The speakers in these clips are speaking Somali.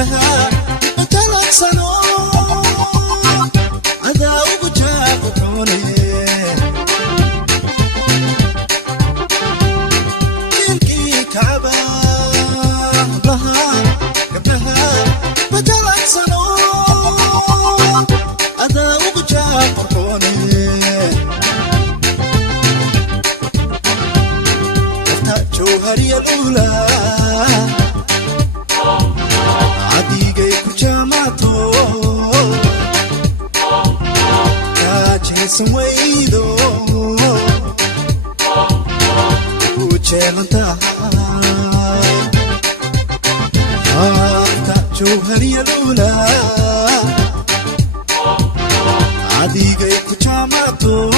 قبلها بثلاث سنوات عذاب وجافوني تلقي كعبة قبلها بثلاث سنوات عذاب وجافوني جوهري الأولى عديقي كجاماتو كاجي سويدو وجيلنتاي جوهري الأولى عديقي كجاماتو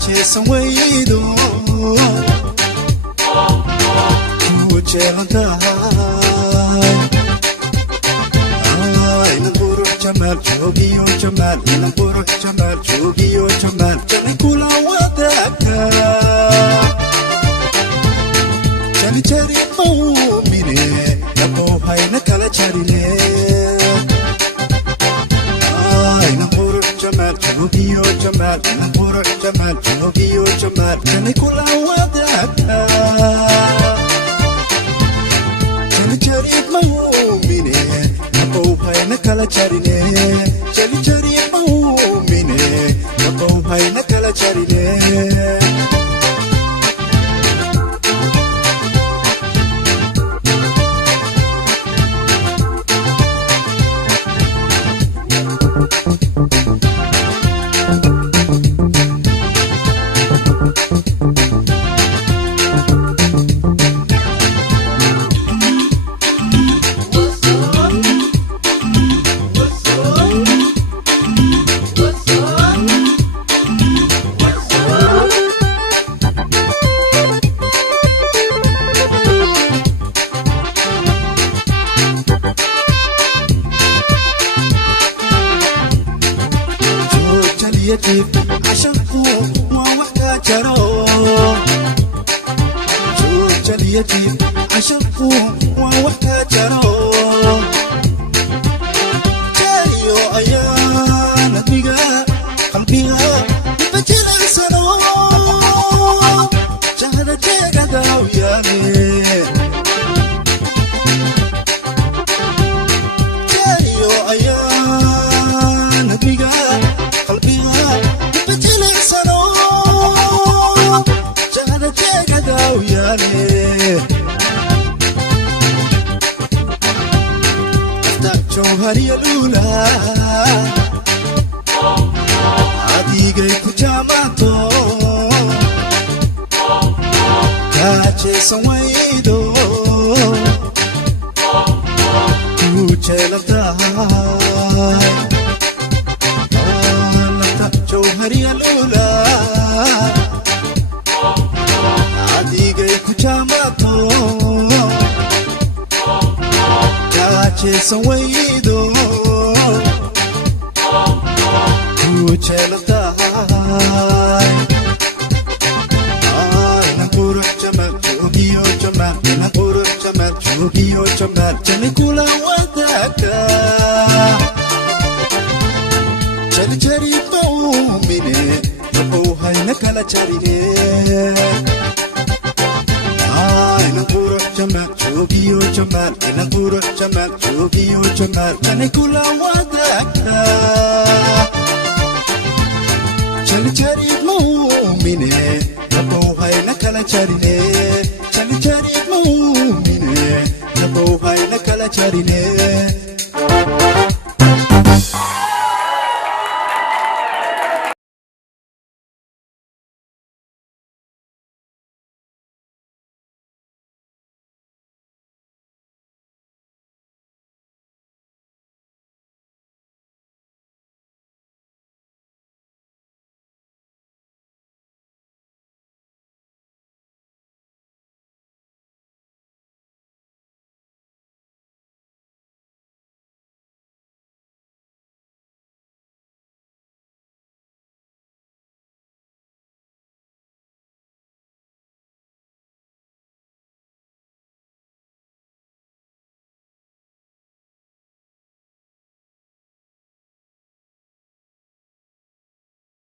Chasing Wado, in a Buru Jamal, Jogio Jamal, in a Buru Jamal, Jogio Jamal, Janikula Wadaka Janitari Mine, Yabo Haina Kalacharine. Jogio Jamal, Nambura Jamal, Jogio Jamal, Janikula Wadaka Janichari Mahumine, Nabo Haina Kalacharine, Janichari Mahumine, Nabo Haina Kalacharine. عشانكو ما وحدة جرو جوج اليتيم عشانكو ما وحدة جرو جاريو أيان بيغا قلبيها بجل سنو جهد جيغا داوياني جاريو أيان بيغا جوهري الأولى عديقي كجاماتو كاجي سويدو وجيلنتاي جوهري الأولى عديقي كجاماتو Chasing Wado, Chelatai, Nambura Jamal, Jogio Jamal, Nambura Jamal, Jogio Jamal, Janikula Wadaka, Chari Mine, Nabo Haina Kalacharine. Nambura Jamal, Jogio Jamal, Nambura Jamal, Jogio Jamal, Janikula Wadaka Chari Mine, Nabo Haina Kalacharine, Chari Mine, Nabo Haina Kalacharine.